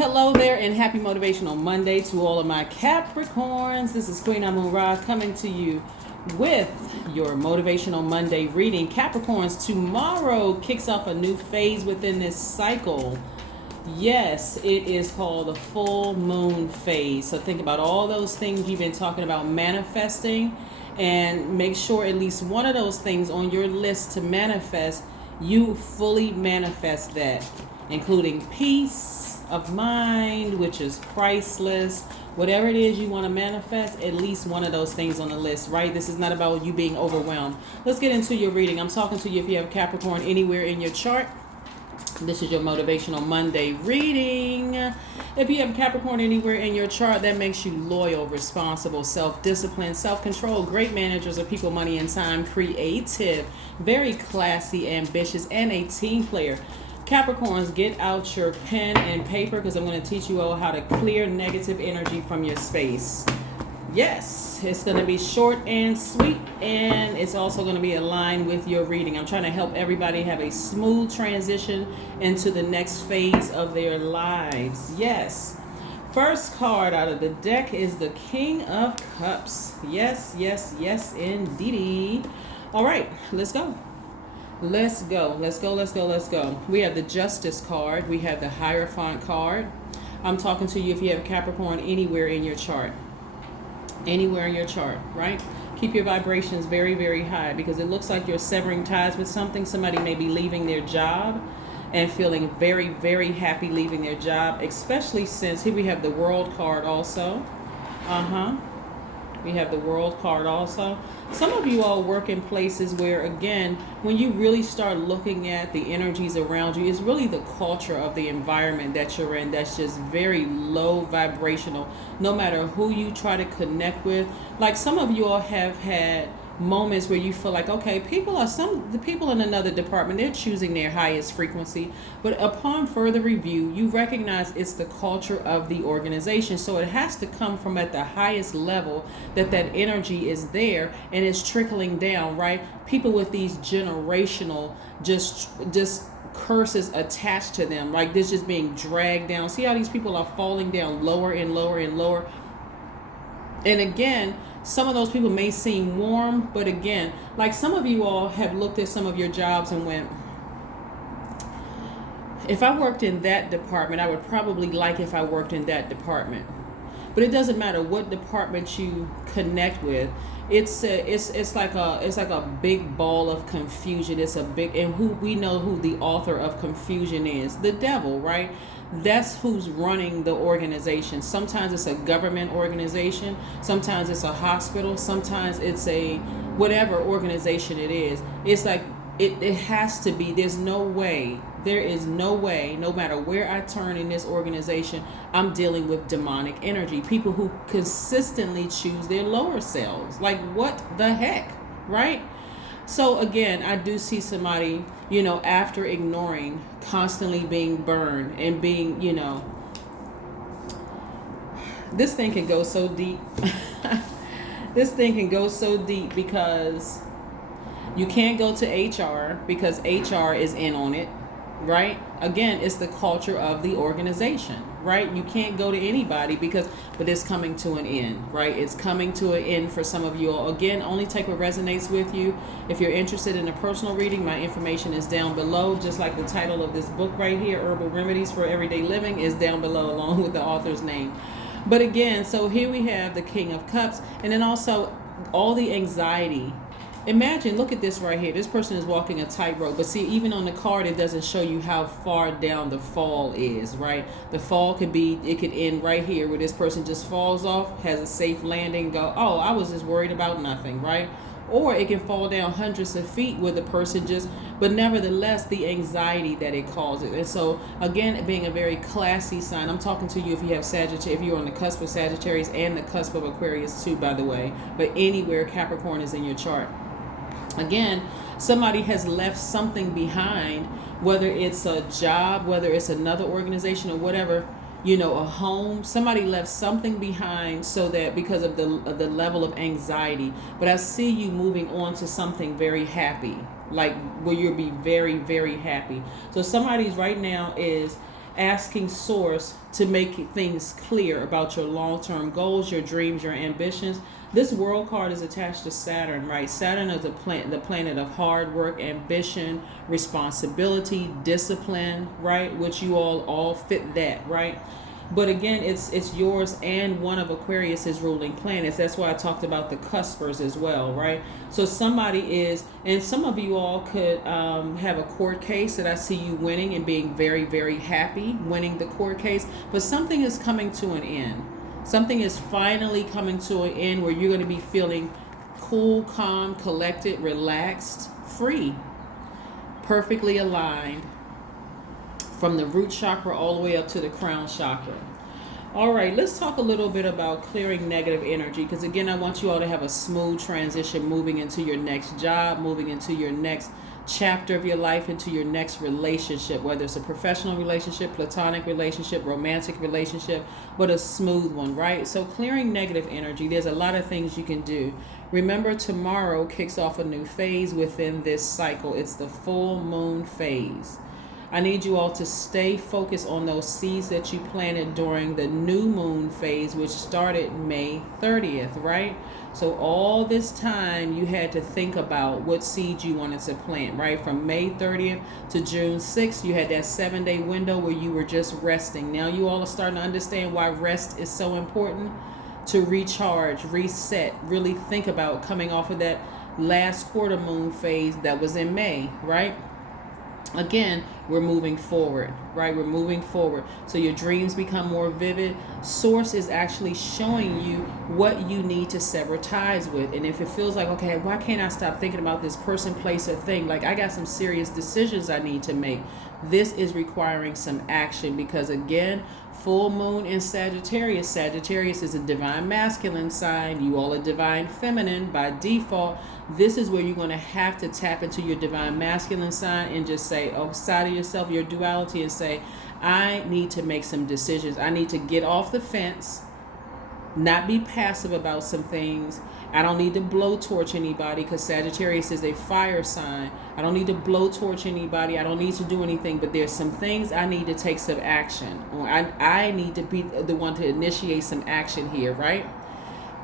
Hello there, and happy Motivational Monday to all of my Capricorns. This is Queen Amun Ra coming to you with your Motivational Monday reading. Capricorns, tomorrow kicks off a new phase within this cycle. Yes, it is called the full moon phase. So think about all those things you've been talking about manifesting, and make sure at least one of those things on your list to manifest, you fully manifest that, including peace of mind, which is priceless. Whatever it is you want to manifest, at least one of those things on the list, right? This is not about you being overwhelmed. Let's get into your reading. I'm talking to you if you have Capricorn anywhere in your chart. This is your Motivational Monday reading. If you have Capricorn anywhere in your chart, that makes you loyal, responsible, self-disciplined, self-control, great managers of people, money, and time, creative, very classy, ambitious, and a team player. Capricorns, get out your pen and paper because I'm going to teach you all how to clear negative energy from your space. Yes, it's going to be short and sweet, and it's also going to be aligned with your reading. I'm trying to help everybody have a smooth transition into the next phase of their lives. Yes. First card out of the deck is the King of Cups. Yes, yes, yes, indeedy. All right, let's go. Let's go. We have the Justice card. We have the Hierophant card. I'm talking to you if you have Capricorn anywhere in your chart. Anywhere in your chart, right? Keep your vibrations very, very high because it looks like you're severing ties with something. Somebody may be leaving their job and feeling very, very happy leaving their job, especially since here we have the World card also. We have the World card also. Some of you all work in places where, again, when you really start looking at the energies around you, it's really the culture of the environment that you're in that's just very low vibrational, no matter who you try to connect with. Like some of you all have had moments where you feel like, okay, the people in another department, they're choosing their highest frequency, but upon further review, you recognize it's the culture of the organization. So it has to come from at the highest level that energy is there and it's trickling down, right? People with these generational just curses attached to them, like this just being dragged down. See how these people are falling down lower and lower and lower. And again, some of those people may seem warm, but again, like some of you all have looked at some of your jobs and went, if I worked in that department, I would probably like if I worked in that department. But it doesn't matter what department you connect with. It's like a big ball of confusion. And we know who the author of confusion is, the devil, right? That's who's running the organization. Sometimes it's a government organization, sometimes it's a hospital, sometimes it's a whatever organization it is. It's like it has to be. There is no way, no matter where I turn in this organization, I'm dealing with demonic energy. People who consistently choose their lower selves. Like, what the heck, right? So again, I do see somebody, after ignoring, constantly being burned and being, this thing can go so deep. This thing can go so deep because you can't go to HR because HR is in on it, right? Again, it's the culture of the organization, right? You can't go to anybody but it's coming to an end, right? It's coming to an end for some of you all. Again, only take what resonates with you. If you're interested in a personal reading, my information is down below, just like the title of this book right here, Herbal Remedies for Everyday Living, is down below along with the author's name. But again, so here we have the King of Cups, and then also all the anxiety. Imagine, look at this right here. This person is walking a tightrope, but see, even on the card, it doesn't show you how far down the fall is, right? The fall could end right here where this person just falls off, has a safe landing, go, oh, I was just worried about nothing, right? Or it can fall down hundreds of feet where the person but nevertheless, the anxiety that it causes. And so, again, being a very classy sign, I'm talking to you if you have Sagittarius, if you're on the cusp of Sagittarius and the cusp of Aquarius too, by the way, but anywhere Capricorn is in your chart. Again, somebody has left something behind, whether it's a job, whether it's another organization or whatever, a home. Somebody left something behind so that because of the level of anxiety. But I see you moving on to something very happy, like where you'll be very, very happy. So somebody's right now is asking source to make things clear about your long-term goals, your dreams, your ambitions. This world card is attached to Saturn, right? Saturn is the planet of hard work, ambition, responsibility, discipline, right? Which you all fit that, right? But again, it's yours and one of Aquarius's ruling planets. That's why I talked about the cuspers as well, right? So somebody is, and some of you all could have a court case that I see you winning and being very, very happy winning the court case. But something is coming to an end. Something is finally coming to an end where you're going to be feeling cool, calm, collected, relaxed, free, perfectly aligned, from the root chakra all the way up to the crown chakra. All right, let's talk a little bit about clearing negative energy, because again, I want you all to have a smooth transition moving into your next job, moving into your next chapter of your life, into your next relationship, whether it's a professional relationship, platonic relationship, romantic relationship, but a smooth one, right? So clearing negative energy, there's a lot of things you can do. Remember, tomorrow kicks off a new phase within this cycle. It's the full moon phase. I need you all to stay focused on those seeds that you planted during the new moon phase, which started May 30th, right? So all this time you had to think about what seeds you wanted to plant, right? From May 30th to June 6th, you had that 7-day window where you were just resting. Now you all are starting to understand why rest is so important, to recharge, reset, really think about coming off of that last quarter moon phase that was in May, right? Again, we're moving forward, right? We're moving forward. So your dreams become more vivid. Source is actually showing you what you need to sever ties with. And if it feels like, okay, why can't I stop thinking about this person, place, or thing? Like, I got some serious decisions I need to make. This is requiring some action, because again, full moon in Sagittarius. Sagittarius is a divine masculine sign. You all are divine feminine by default. This is where you're going to have to tap into your divine masculine sign and just say, outside of yourself, your duality, and say, I need to make some decisions. I need to get off the fence, not be passive about some things. I don't need to blowtorch anybody, because Sagittarius is a fire sign. I don't need to blowtorch anybody. I don't need to do anything, but there's some things I need to take some action. Or I need to be the one to initiate some action here, right?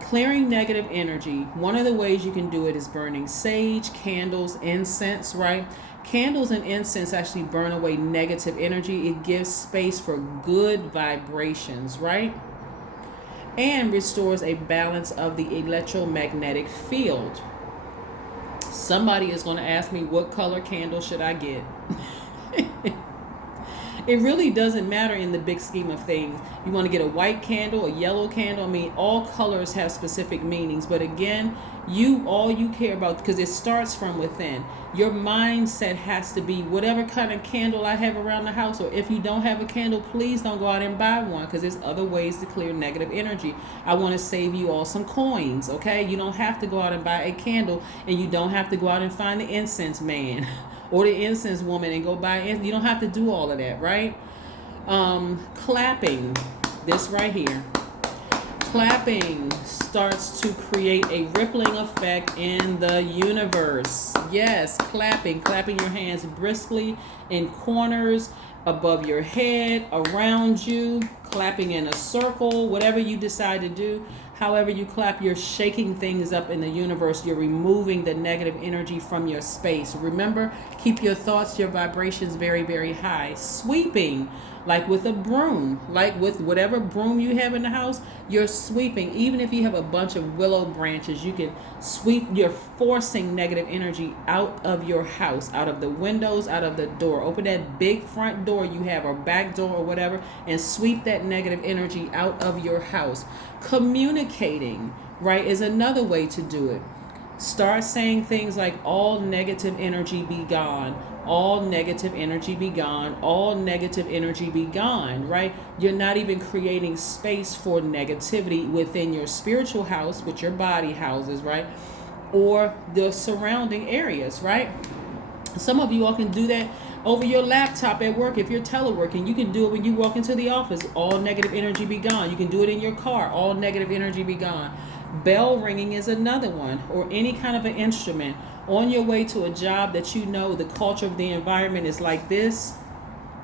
Clearing negative energy. One of the ways you can do it is burning sage, candles, incense, right? Candles and incense actually burn away negative energy. It gives space for good vibrations, right? And restores a balance of the electromagnetic field. Somebody is going to ask me, what color candle should I get? It really doesn't matter in the big scheme of things. You want to get a white candle, a yellow candle. I mean, all colors have specific meanings. But again, all you care about, because it starts from within. Your mindset has to be whatever kind of candle I have around the house. Or if you don't have a candle, please don't go out and buy one, because there's other ways to clear negative energy. I want to save you all some coins, okay? You don't have to go out and buy a candle, and you don't have to go out and find the incense man or the incense woman and go buy it. You don't have to do all of that, right? Clapping, this right here. Clapping starts to create a rippling effect in the universe. Yes, clapping your hands briskly in corners, above your head, around you, clapping in a circle, whatever you decide to do. However you clap, you're shaking things up in the universe. You're removing the negative energy from your space. Remember, keep your thoughts, your vibrations very, very high. Sweeping, like with a broom, like with whatever broom you have in the house, you're sweeping. Even if you have a bunch of willow branches, you can sweep. You're forcing negative energy out of your house, out of the windows, out of the door. Open that big front door you have, or back door or whatever, and sweep that negative energy out of your house. Communicating, right, is another way to do it. Start saying things like, all negative energy be gone. All negative energy be gone. All negative energy be gone, right? You're not even creating space for negativity within your spiritual house, which your body houses, right? Or the surrounding areas, right? Some of you all can do that over your laptop at work. If you're teleworking, you can do it when you walk into the office. All negative energy be gone. You can do it in your car. All negative energy be gone. Bell ringing is another one, or any kind of an instrument. On your way to a job that you know the culture of the environment is like this,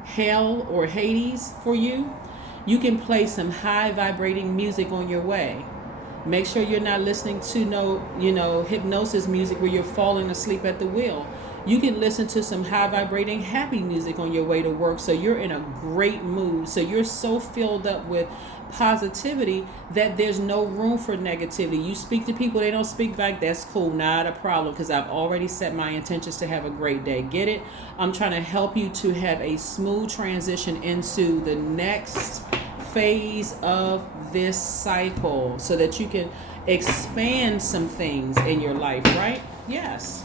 hell or Hades for you, you can play some high vibrating music on your way. Make sure you're not listening to no hypnosis music where you're falling asleep at the wheel. You can listen to some high vibrating happy music on your way to work, so you're in a great mood. So you're so filled up with positivity that there's no room for negativity. You speak to people, they don't speak back, that's cool, not a problem, because I've already set my intentions to have a great day. Get it? I'm trying to help you to have a smooth transition into the next phase of this cycle so that you can expand some things in your life, right? Yes.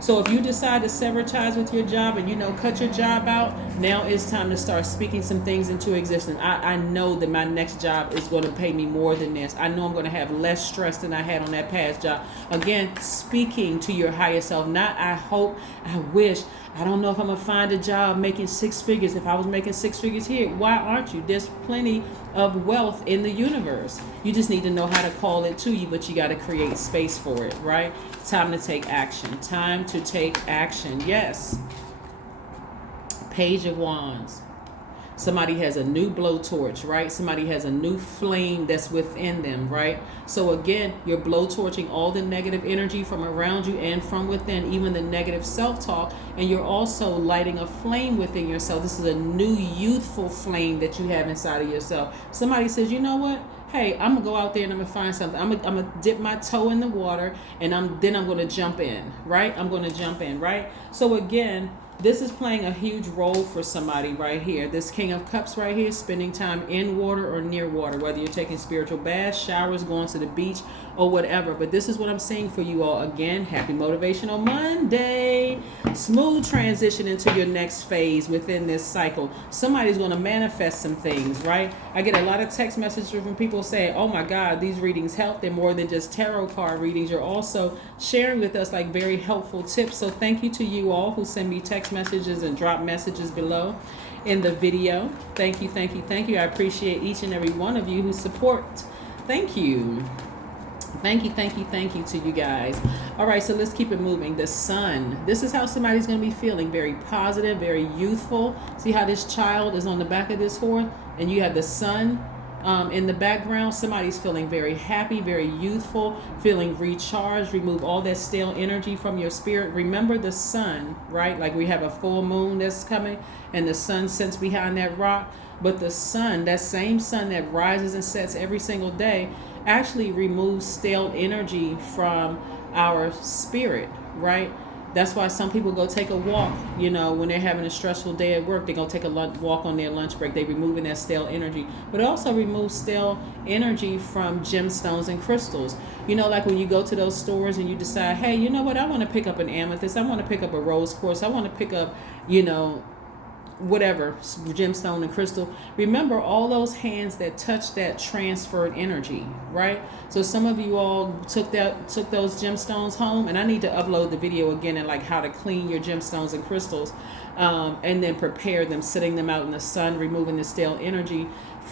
So if you decide to sever ties with your job and, cut your job out, now it's time to start speaking some things into existence. I know that my next job is going to pay me more than this. I know I'm going to have less stress than I had on that past job. Again, speaking to your higher self, not I hope, I wish. I don't know if I'm going to find a job making six figures. If I was making six figures here, why aren't you? There's plenty of wealth in the universe. You just need to know how to call it to you, but you got to create space for it, right? Time to take action. Time to take action. Yes. Page of Wands. Somebody has a new blowtorch, right? Somebody has a new flame that's within them, right? So again, you're blowtorching all the negative energy from around you and from within, even the negative self-talk, and you're also lighting a flame within yourself. This is a new youthful flame that you have inside of yourself. Somebody says, you know what? Hey, I'm gonna go out there and I'm gonna find something. I'm gonna dip my toe in the water, and then I'm gonna jump in, right? I'm gonna jump in, right? So again, this is playing a huge role for somebody right here. This King of Cups right here, spending time in water or near water, whether you're taking spiritual baths, showers, going to the beach, or whatever. But this is what I'm saying for you all. Again, happy Motivational Monday. Smooth transition into your next phase within this cycle. Somebody's going to manifest some things, right? I get a lot of text messages from people saying, oh my God, these readings help. They're more than just tarot card readings. You're also sharing with us like very helpful tips. So thank you to you all who send me text messages and drop messages below in the video. Thank you, thank you, thank you. I appreciate each and every one of you who support. Thank you. Thank you, thank you, thank you to you guys. All right, so let's keep it moving. The sun. This is how somebody's going to be feeling. Very positive, very youthful. See how this child is on the back of this horse? And you have the sun in the background. Somebody's feeling very happy, very youthful, feeling recharged. Remove all that stale energy from your spirit. Remember the sun, right? Like we have a full moon that's coming and the sun sits behind that rock. But the sun, that same sun that rises and sets every single day, actually removes stale energy from our spirit, right? That's why some people go take a walk, when they're having a stressful day at work, they go take a walk on their lunch break. They're removing that stale energy. But it also removes stale energy from gemstones and crystals. Like when you go to those stores and you decide, hey, you know what? I want to pick up an amethyst. I want to pick up a rose quartz. I want to pick up, whatever, gemstone and crystal. Remember all those hands that touch that transferred energy, right? So some of you all took those gemstones home, and I need to upload the video again and like how to clean your gemstones and crystals, and then prepare them, sitting them out in the sun, removing the stale energy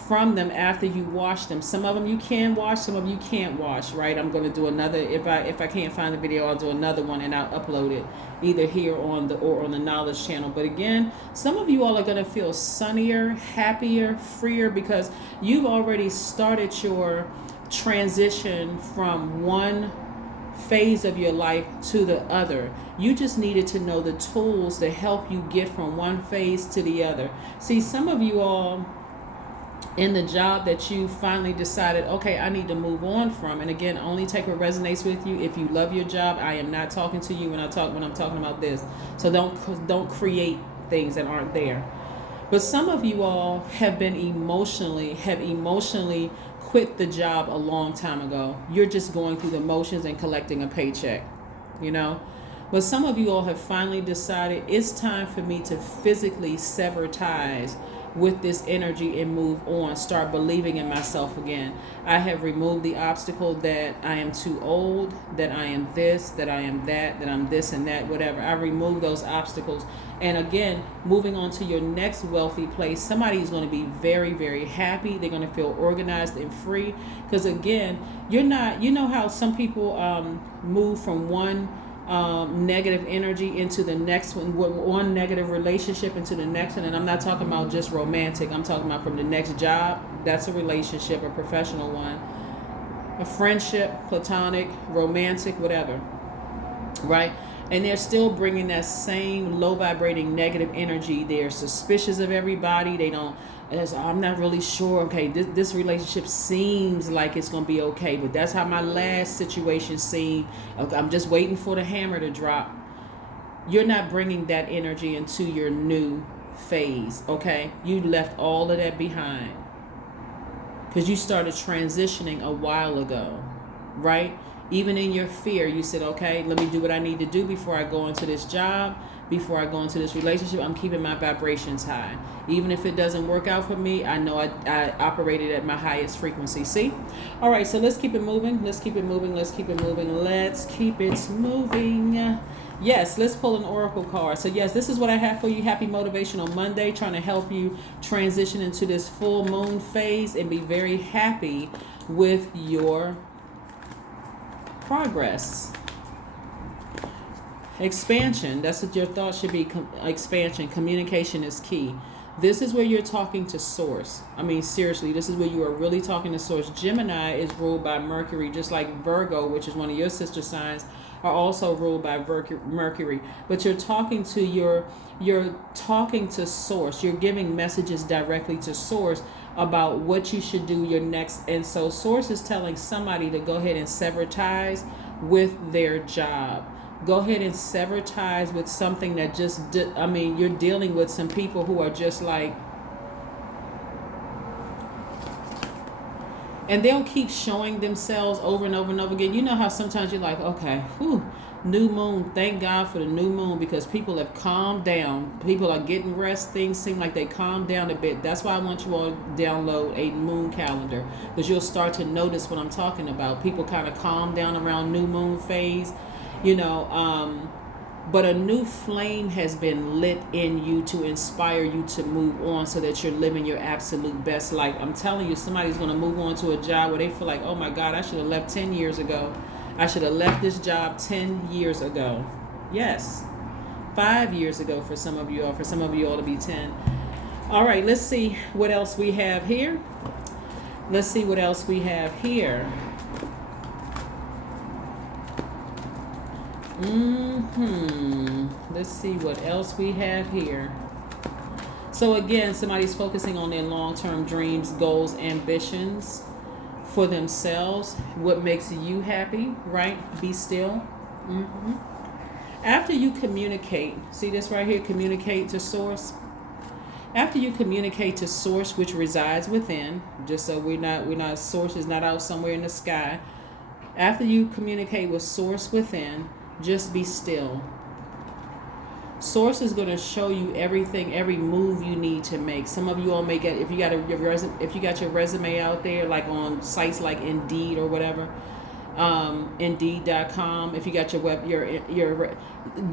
from them after you wash them. Some of them you can wash, some of you can't wash, right? I'm going to do another, if I can't find the video, I'll do another one and I'll upload it either here on the Knowledge channel. But again, some of you all are going to feel sunnier, happier, freer, because you've already started your transition from one phase of your life to the other. You just needed to know the tools to help you get from one phase to the other. See, some of you all in the job that you finally decided, okay, I need to move on from. And again, only take what resonates with you. If you love your job, I am not talking to you when I'm talking about this. So don't create things that aren't there. But some of you all have emotionally quit the job a long time ago. You're just going through the motions and collecting a paycheck, But some of you all have finally decided it's time for me to physically sever ties with this energy and move on, start believing in myself again. I have removed the obstacle that I am too old, that I am this, that I am that I'm this and that, whatever. I removed those obstacles. And again, moving on to your next wealthy place, somebody is going to be very, very happy. They're going to feel organized and free. Because again, you're not, how some people move from one negative energy into the next one negative relationship into the next one. And I'm not talking about just romantic. I'm talking about from the next job. That's a relationship, a professional one. A friendship, platonic, romantic, whatever. Right? And they're still bringing that same low vibrating negative energy. They're suspicious of everybody. They don't, I'm not really sure. Okay, this relationship seems like it's going to be okay, but that's how my last situation seemed. Okay, I'm just waiting for the hammer to drop. You're not bringing that energy into your new phase, okay? You left all of that behind because you started transitioning a while ago, right? Even in your fear, you said, okay, let me do what I need to do before I go into this job, before I go into this relationship. I'm keeping my vibrations high. Even if it doesn't work out for me, I know I operated at my highest frequency. See? All right, so let's keep it moving. Let's keep it moving. Let's keep it moving. Let's keep it moving. Yes, let's pull an oracle card. So yes, this is what I have for you. Happy Motivational Monday, trying to help you transition into this full moon phase and be very happy with your progress. Expansion, that's what your thoughts should be. Expansion, communication is key. This is where you're talking to source. I mean, seriously, this is where you are really talking to source. Gemini is ruled by Mercury, just like Virgo, which is one of your sister signs, are also ruled by Mercury. But you're talking to source. You're giving messages directly to source about what you should do your next. And so source is telling somebody to go ahead and sever ties with their job. Go ahead and sever ties with something that just, you're dealing with some people who are just like, and they'll keep showing themselves over and over and over again. You know how sometimes you're like, okay, new moon, thank God for the new moon, because people have calmed down. People are getting rest. Things seem like they calmed down a bit. That's why I want you all to download a moon calendar, because you'll start to notice what I'm talking about. People kind of calm down around new moon phase. But a new flame has been lit in you to inspire you to move on so that you're living your absolute best life. I'm telling you, somebody's going to move on to a job where they feel like, oh my God, I should have left 10 years ago. I should have left this job 10 years ago. Yes. 5 years ago for some of you, or for some of you all to be 10. All right, let's see what else we have here. Let's see what else we have here. Let's see what else we have here. So again, somebody's focusing on their long-term dreams, goals, ambitions for themselves. What makes you happy, right? Be still. After you communicate, see this right here, communicate to source. After you communicate to source, which resides within, just so we're not source is not out somewhere in the sky. After you communicate with source within, just be still. Source is going to show you everything, every move you need to make. Some of you all may get, if you got your resume out there, like on sites like Indeed or whatever, Indeed.com. If you got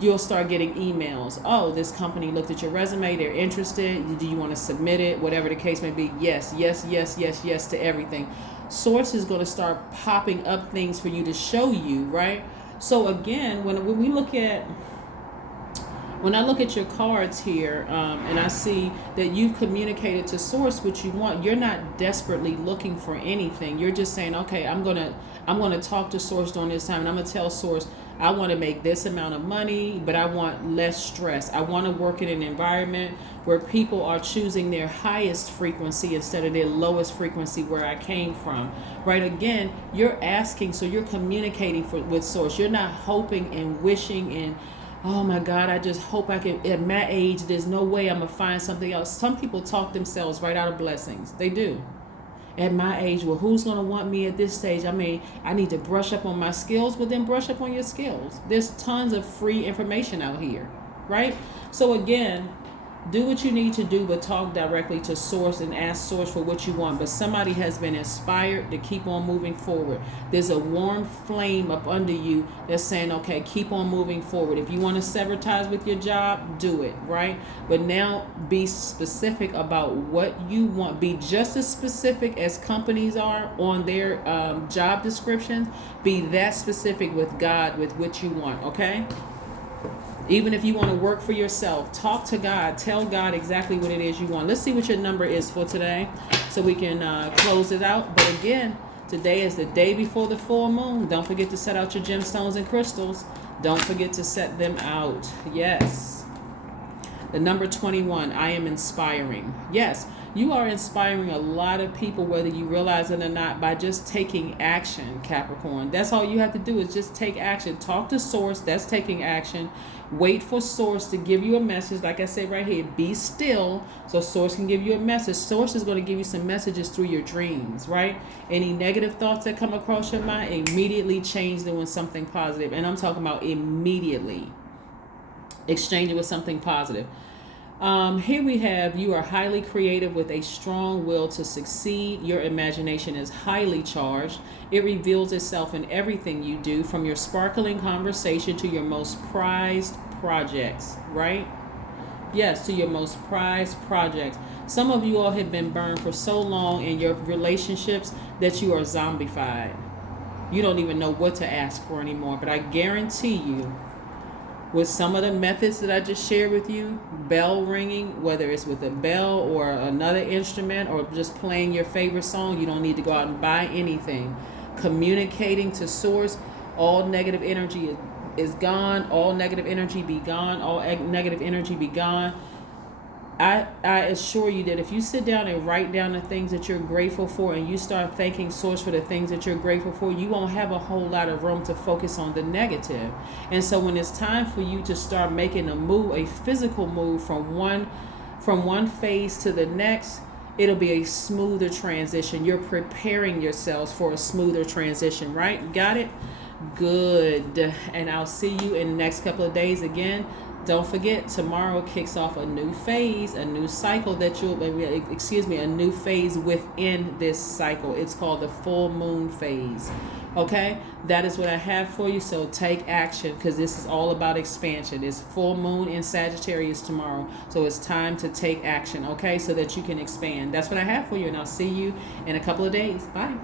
you'll start getting emails. Oh, this company looked at your resume. They're interested. Do you want to submit it? Whatever the case may be. Yes, yes, yes, yes, yes to everything. Source is going to start popping up things for you to show you, right? So again, when I look at your cards here, and I see that you've communicated to source what you want, you're not desperately looking for anything. You're just saying, okay, I'm gonna talk to source during this time, and I'm gonna tell source I want to make this amount of money, but I want less stress. I want to work in an environment where people are choosing their highest frequency instead of their lowest frequency where I came from. Right? Again, you're asking, so you're communicating with source. You're not hoping and wishing and, oh my God, I just hope I can, at my age, there's no way I'm going to find something else. Some people talk themselves right out of blessings. They do. At my age, well, who's going to want me at this stage? I mean, I need to brush up on my skills, but then brush up on your skills. There's tons of free information out here, right? So again, Do what you need to do, but talk directly to source and ask source for what you want. But somebody has been inspired to keep on moving forward. There's a warm flame up under you that's saying, okay, keep on moving forward. If you want to sever ties with your job, do it, right? But now be specific about what you want. Be just as specific as companies are on their job descriptions. Be that specific with God, with what you want, okay? Even if you want to work for yourself, talk to God. Tell God exactly what it is you want. Let's see what your number is for today so we can close it out. But again, today is the day before the full moon. Don't forget to set out your gemstones and crystals. Don't forget to set them out. Yes. The number 21, I am inspiring. Yes, you are inspiring a lot of people, whether you realize it or not, by just taking action, Capricorn. That's all you have to do is just take action. Talk to source. That's taking action. Wait for source to give you a message. Like I said right here, be still so source can give you a message. Source is going to give you some messages through your dreams, right? Any negative thoughts that come across your mind, immediately change them with something positive. And I'm talking about immediately. Exchange it with something positive. Here we have, you are highly creative with a strong will to succeed. Your imagination is highly charged. It reveals itself in everything you do, from your sparkling conversation to your most prized projects, right? Yes, to your most prized projects. Some of you all have been burned for so long in your relationships that you are zombified. You don't even know what to ask for anymore. But I guarantee you, with some of the methods that I just shared with you, bell ringing, whether it's with a bell or another instrument or just playing your favorite song, you don't need to go out and buy anything. Communicating to source, all negative energy is gone. All negative energy be gone. All negative energy be gone. I assure you that if you sit down and write down the things that you're grateful for and you start thanking source for the things that you're grateful for, you won't have a whole lot of room to focus on the negative. And so when it's time for you to start making a move, a physical move from one phase to the next, it'll be a smoother transition. You're preparing yourselves for a smoother transition, right? Got it? Good. And I'll see you in the next couple of days again. Don't forget, tomorrow kicks off a new phase, a new cycle a new phase within this cycle. It's called the full moon phase. Okay? That is what I have for you. So take action, because this is all about expansion. It's full moon in Sagittarius tomorrow. So it's time to take action, okay? So that you can expand. That's what I have for you, and I'll see you in a couple of days. Bye.